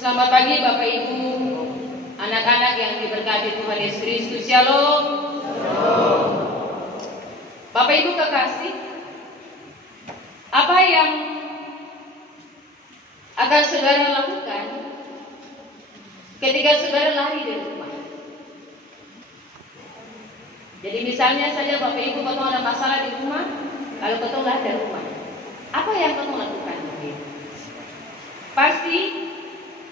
Selamat pagi Bapak Ibu, anak-anak yang diberkati Tuhan Yesus Kristus. Shalom. Bapak Ibu kekasih, apa yang akan saudara lakukan ketika saudara lari dari rumah? Jadi misalnya saja Bapak Ibu ketemu ada masalah di rumah, lalu ketemu lari dari rumah. Apa yang ketemu lakukan? Pasti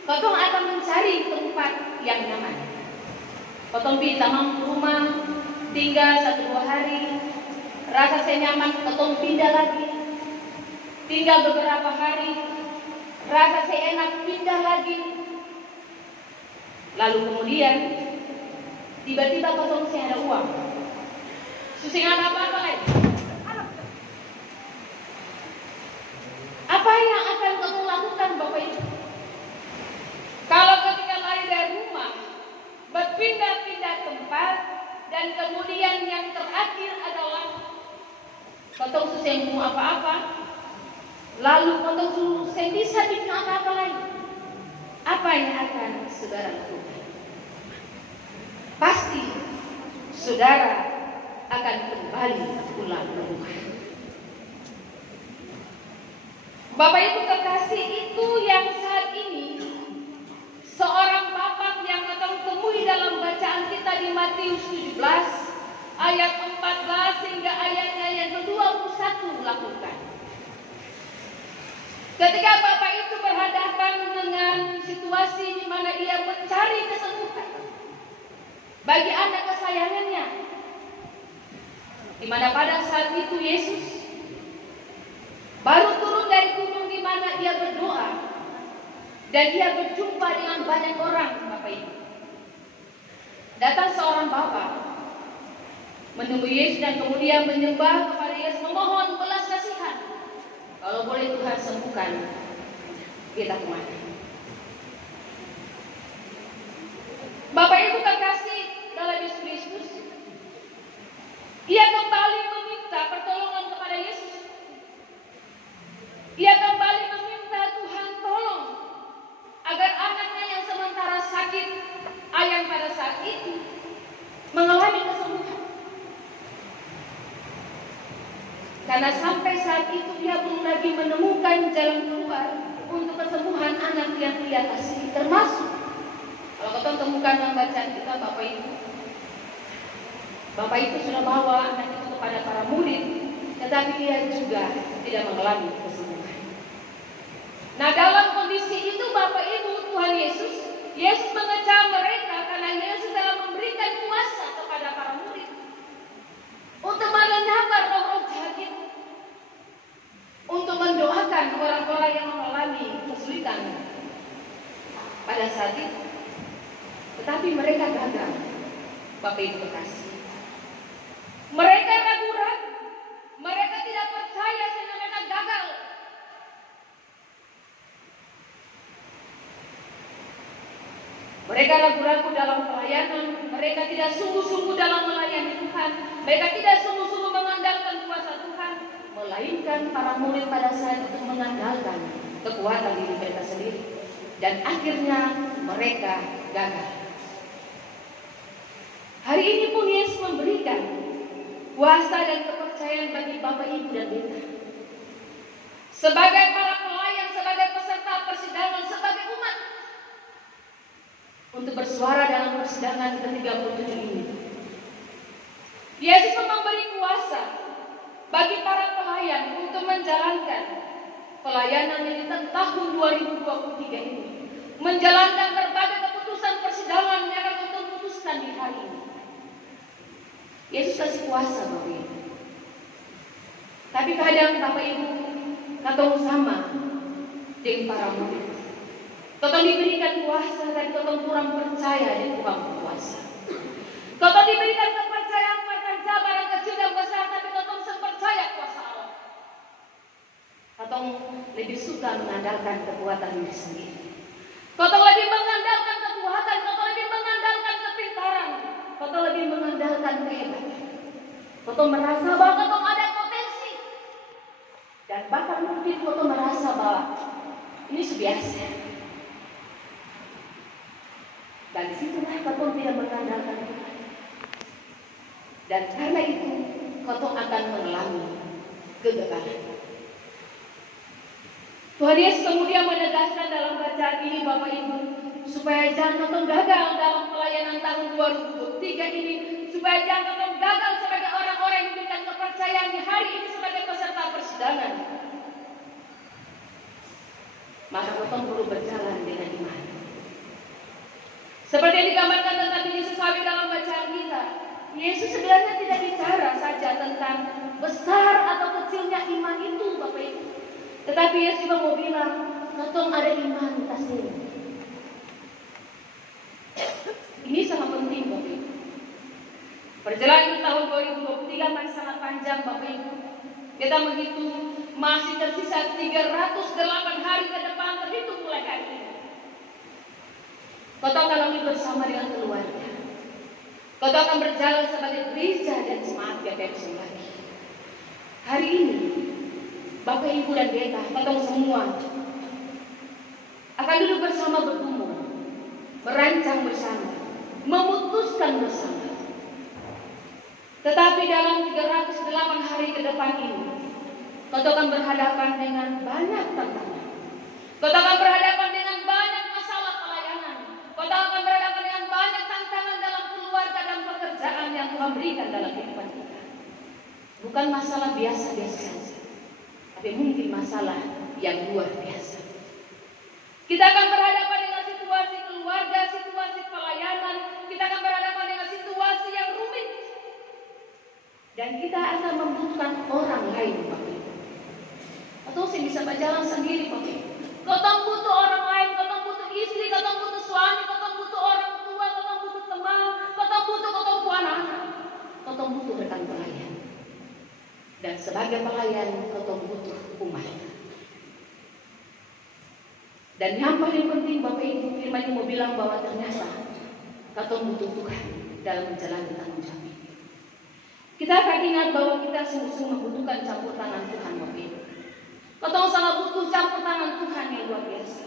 ketemu akan mencari tempat yang nyaman. Ketemu di taman rumah tinggal 1-2 hari, rasa saya nyaman, ketemu pindah lagi. Tinggal beberapa hari, rasa saya enak, pindah lagi. Lalu kemudian tiba-tiba ketemu saya ada uang. Susingan apa lagi? Apa yang akan kamu lakukan Bapak Ibu? Kalau ketika lari dari rumah, berpindah-pindah tempat, dan kemudian yang terakhir adalah kau susah mau apa-apa, lalu kau saya bisa bikin apa-apa lagi. Apa yang akan saudara lakukan? Pasti saudara akan kembali pulang ke rumah. Bapak Ibu kekasih, itu yang saat ini seorang bapak yang akan temui dalam bacaan kita di Matius 17 ayat 14 hingga ayatnya yang ke-21 lakukan. Ketika bapak itu berhadapan dengan situasi di mana ia mencari kesembuhan bagi anak kesayangannya, di mana pada saat itu Yesus baru turun dari gunung di mana dia berdoa dan dia berjumpa dengan banyak orang. Bapak Ibu, datang seorang bapak menemui Yesus dan kemudian menyembah kepada Yesus, memohon belas kasihan. Kalau boleh Tuhan sembuhkan kita kemana. Bapak Ibu kekasih dalam Yesus Kristus, ia kembali meminta pertolongan kepada Yesus. Ia kembali meminta Tuhan tolong agar anaknya yang sementara sakit, yang pada saat itu mengalami kesembuhan. Karena sampai saat itu dia belum lagi menemukan jalan keluar untuk kesembuhan anak yang dia kasih. Termasuk kalau kita temukan dalam bacaan kita Bapak Ibu, Bapak itu sudah bawa anak itu kepada para murid, tetapi dia juga tidak mengalami kesembuhan. Nah, dalam kondisi itu Bapak Ibu, Tuhan Yesus mengecam mereka karena Yesus telah memberikan kuasa kepada para murid untuk melenyapkan roh-roh jahat itu, untuk mendoakan orang-orang yang mengalami kesulitan pada saat itu. Tetapi mereka gagal, Bapak Ibu kekasih. Mereka ragu-ragu, mereka tidak percaya sehingga mereka gagal. Mereka ragu-ragu dalam pelayanan, mereka tidak sungguh-sungguh dalam melayani Tuhan, mereka tidak sungguh-sungguh mengandalkan kuasa Tuhan, melainkan para murid pada saat itu mengandalkan kekuatan diri mereka sendiri, dan akhirnya mereka gagal. Hari ini pun Yesus memberikan kuasa dan kepercayaan bagi Bapak Ibu dan kita sebagai para pelayan, sebagai peserta persidangan, sebagai umat, untuk bersuara dalam persidangan ke-37 ini. Yesus memberi kuasa bagi para pelayan untuk menjalankan pelayanan ini tahun 2023 ini, menjalankan berbagai keputusan persidangan yang akan kita putuskan di hari ini. Yesus kasih kuasa Bapak Ibu. Tapi kadang Bapak Ibu ketemu sama dengan para murid. Kau diberikan kuasa dan kau kurang percaya dan kurang kuasa. Kau diberikan kepercayaan pada jabaran kecil dan besar, tapi kau percaya kuasa Allah. Kau lebih suka mengandalkan kekuatan diri sendiri. Kau lebih mengandalkan kekuatan, kau lebih mengandalkan kepintaran, kau lebih mengandalkan kehebatan. Kau merasa bahwa kau ada potensi, dan bahkan mungkin kau merasa bahwa ini biasa. tidak mengandalkan Tuhan. Dan karena itu, kau akan mengalami kegagalan. Tuhan Yesus kemudian menegaskan dalam bacaan ini Bapak Ibu, supaya jangan kau gagal dalam pelayanan tahun 2023 ini, supaya jangan kau gagal sebagai orang-orang yang diberikan kepercayaan di hari ini sebagai peserta persidangan. Maka kau perlu berjalan dengan iman. Seperti yang digambarkan tentang Yesus Nabi dalam bacaan kita, Yesus sebenarnya tidak bicara saja tentang besar atau kecilnya iman itu, Bapak Ibu. Tetapi Yesus juga mau bilang, kau ada iman kasih. Ini sangat penting, Bapak Ibu. Perjalanan tahun 2023 masih sangat panjang, Bapak Ibu. Kita menghitung masih tersisa 308 hari ke depan terhitung mulai hari ini. Kau akan lalui bersama dengan keluarga. Kau akan berjalan sebagai gereja dan jemaat GPFC lagi. Hari ini, Bapak Ibu dan Beta, kau semua akan duduk bersama bergumul, merancang bersama, memutuskan bersama. Tetapi dalam 308 hari ke depan ini, kau akan berhadapan dengan banyak tantangan. Kau akan berhadapan dengan banyak masalah pelayanan. Kau akan berhadapan dengan banyak tantangan dalam keluarga dan pekerjaan yang Tuhan berikan dalam kehidupan kita. Bukan masalah biasa-biasa saja, tapi mungkin masalah yang luar biasa. Kita akan berhadapan dengan situasi keluarga, situasi pelayanan. Kita akan berhadapan dengan situasi yang rumit. Dan kita akan membutuhkan orang lain, Bapak Ibu. Atau sih bisa berjalan sendiri, Bapak Ibu. Kau butuh orang lain, kau butuh istri, kau butuh suami, kau butuh orang tua, kau butuh teman, kau butuh anak-anak. Kau butuh rekan pelayan. Dan sebagai pelayan, kau butuh umat. Dan yang paling penting, Bapak Ibu, firman ini mau bilang bahwa ternyata kau butuh Tuhan dalam menjalani tanggung jawab ini. Kita akan ingat bahwa kita sungguh-sungguh membutuhkan campur tangan Tuhan, Bapak Ibu. Kau sangat butuh campur tangan Tuhan yang luar biasa.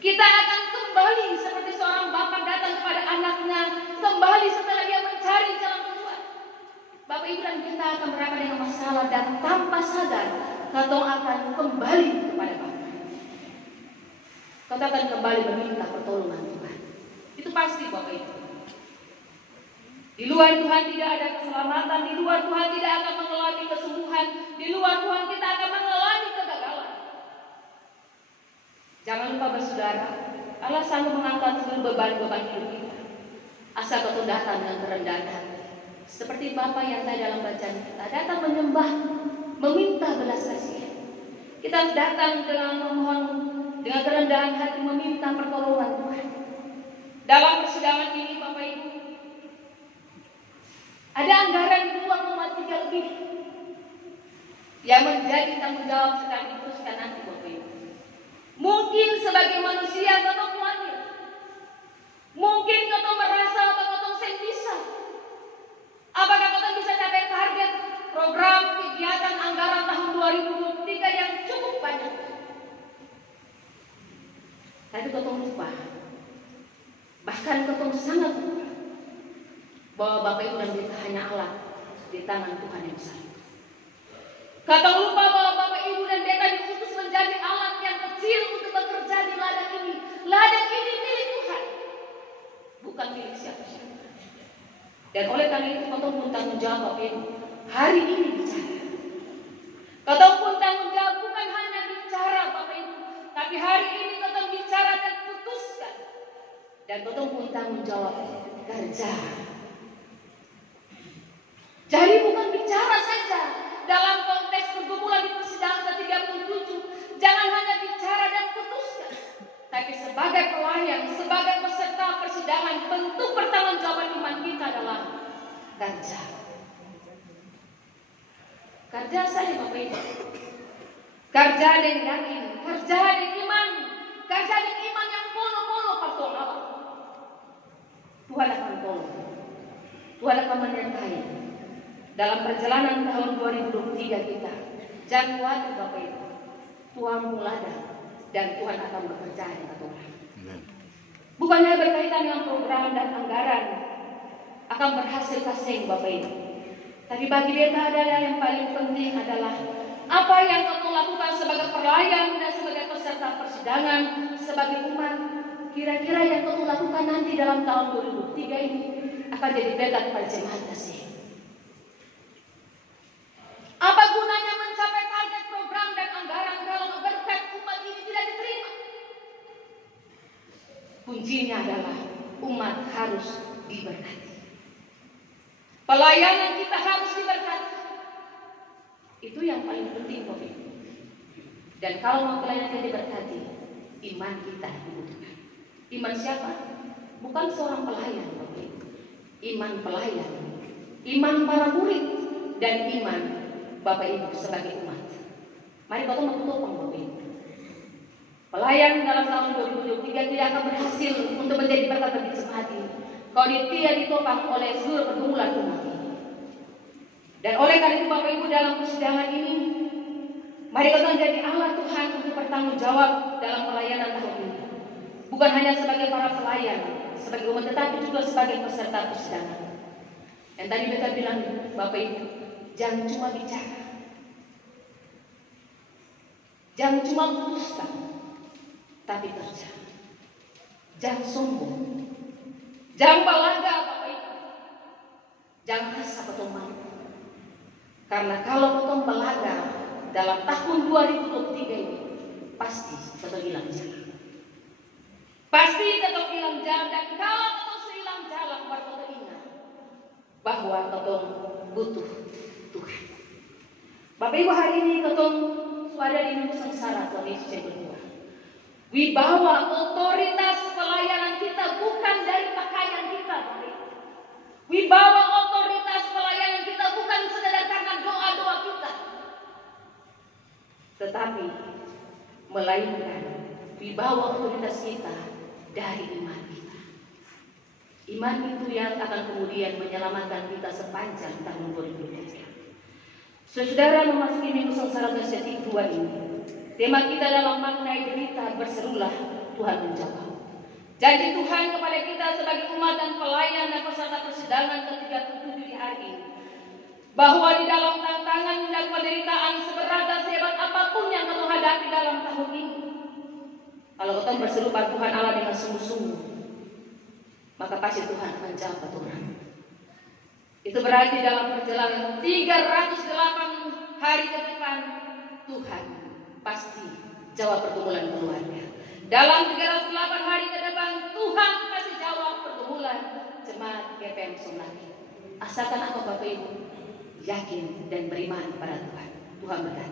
Kita akan kembali seperti seorang bapak datang kepada anaknya, kembali setelah dia mencari jalan keluar. Bapak Ibu dan kita akan berhadapan dengan masalah dan tanpa sadar, kau akan kembali kepada Bapa. Kau akan kembali meminta pertolongan Tuhan. Itu pasti, Bapak Ibu. Di luar Tuhan tidak ada keselamatan, di luar Tuhan tidak akan mengalami kesembuhan, di luar Tuhan kita akan mengalami kegagalan. Jangan lupa bersaudara, Allah sanggup mengangkat seluruh beban-beban hidup kita. Asal kau datang dengan kerendahan hati. Seperti Bapa yang tadi dalam bacaan kita, datang menyembah, meminta belas kasihan. Kita datang dengan memohon, dengan kerendahan hati meminta pertolongan Tuhan. Dalam persidangan ini, Bapak Ibu, ada anggaran 2,3 lebih yang menjadi tanggung jawab sedang diteruskan nanti, Bapak Ibu. Mungkin sebagai manusia kau khawatir, mungkin kau merasa atau kau bisa. Apakah kau bisa capai target program kegiatan anggaran tahun 2023 yang cukup banyak? Tapi kau lupa, bahkan kau sangat lupa bahwa Bapak Ibu dan kita hanya alat di tangan Tuhan yang besar. Kata lupa bahwa Bapak Ibu dan kita diutus menjadi alat yang kecil untuk bekerja di ladang ini. Ladang ini milik Tuhan, bukan milik siapa-siapa. Dan oleh karena itu kau pun tanggung jawab, Bapak Ibu, hari ini bicara. Kau pun tanggung jawab bukan hanya bicara, Bapak Ibu, tapi hari ini kau bicara dan putuskan. Dan kau pun tanggung jawab kerja. Jadi bukan bicara saja dalam konteks pergumulan di persidangan ke-37. Jangan hanya bicara dan putuskan. Tapi sebagai pelayan, sebagai peserta persidangan, bentuk pertanggungjawaban iman kita adalah kerja. Kerja saja, Bapak Ibu. Kerja dengan yakin, kerja dengan iman, kerja dengan iman yang polo-polo pertolongan. Tuhan akan tolong. Tuhan akan menyertai. Dalam perjalanan tahun 2023 kita, jangan khawatir, Bapak Ibu. Tuhan mulada dan Tuhan akan bekerja dengan Tuhan. Bukannya berkaitan dengan program dan anggaran akan berhasil kasih Bapak Ibu. Tapi bagi beta adalah yang paling penting adalah apa yang kau lakukan sebagai pelayan dan sebagai peserta persidangan, sebagai umat. Kira-kira yang kau lakukan nanti dalam tahun 2003 ini akan jadi berkat pada jemaat kasih. Apa gunanya mencapai target program dan anggaran kalau berkat umat ini tidak diterima? Kuncinya adalah umat harus diberkati. Pelayanan kita harus diberkati. Itu yang paling penting Bapak Ibu. Dan kalau mau pelayanan kita diberkati, iman kita dibutuhkan. Iman siapa? Bukan seorang pelayan Bapak Ibu. Iman pelayan, iman para murid, dan iman Bapak Ibu sebagai umat. Mari kita mengutuk Bapak Ibu. Pelayan dalam tahun 2023 tidak akan berhasil untuk menjadi berkat bagi jemaat ini kalau tidak ditopang oleh seluruh pergumulan umat ini. Dan oleh karena itu Bapak Ibu dalam persidangan ini, mari kita menjadi Allah Tuhan untuk bertanggung jawab dalam pelayanan tahun ini. Bukan hanya sebagai para pelayan, sebagai umat, tetapi juga sebagai peserta persidangan. Dan tadi kita bilang Bapak Ibu, jangan cuma bicara, jangan cuma putuskan, tapi kerja. Jangan sombong, jangan balaga Bapak Ibu, jangan rasa betul malu. Karena kalau betul balaga dalam tahun 2023 ini pasti betul hilang jalan. Pasti betul hilang jalan. Dan kalau betul hilang jalan, betul ingat bahwa betul butuh Tuhan. Bapak Ibu, hari ini betul suara di Nusantara Tuhan Yesus yang kedua. Wibawa otoritas pelayanan kita bukan dari pakaian kita. Wibawa otoritas pelayanan kita bukan sekadar karena doa-doa kita, tetapi melainkan wibawa otoritas kita dari iman kita. Iman itu yang akan kemudian menyelamatkan kita sepanjang tahun 2023. Saudara, memasuki minggu sengsara sejati 2 ini, tema kita dalam makna derita berserulah Tuhan menjawab. Janji Tuhan kepada kita sebagai umat dan pelayan dan peserta persidangan ke-37 di hari ini, bahwa di dalam tantangan dan penderitaan seberat dan sehebat apapun yang kau hadapi dalam tahun ini, kalau kau berseru pada Tuhan Allah dengan sungguh-sungguh, maka pasti Tuhan akan jawab Tuhan. Itu berarti dalam perjalanan 308 hari ke depan, Tuhan pasti jawab pergumulan keluarga. Dalam 308 hari ke depan, Tuhan pasti jawab pergumulan jemaat GPM Sonlaki. Asalkan apa Bapak Ibu yakin dan beriman kepada Tuhan. Tuhan berkati.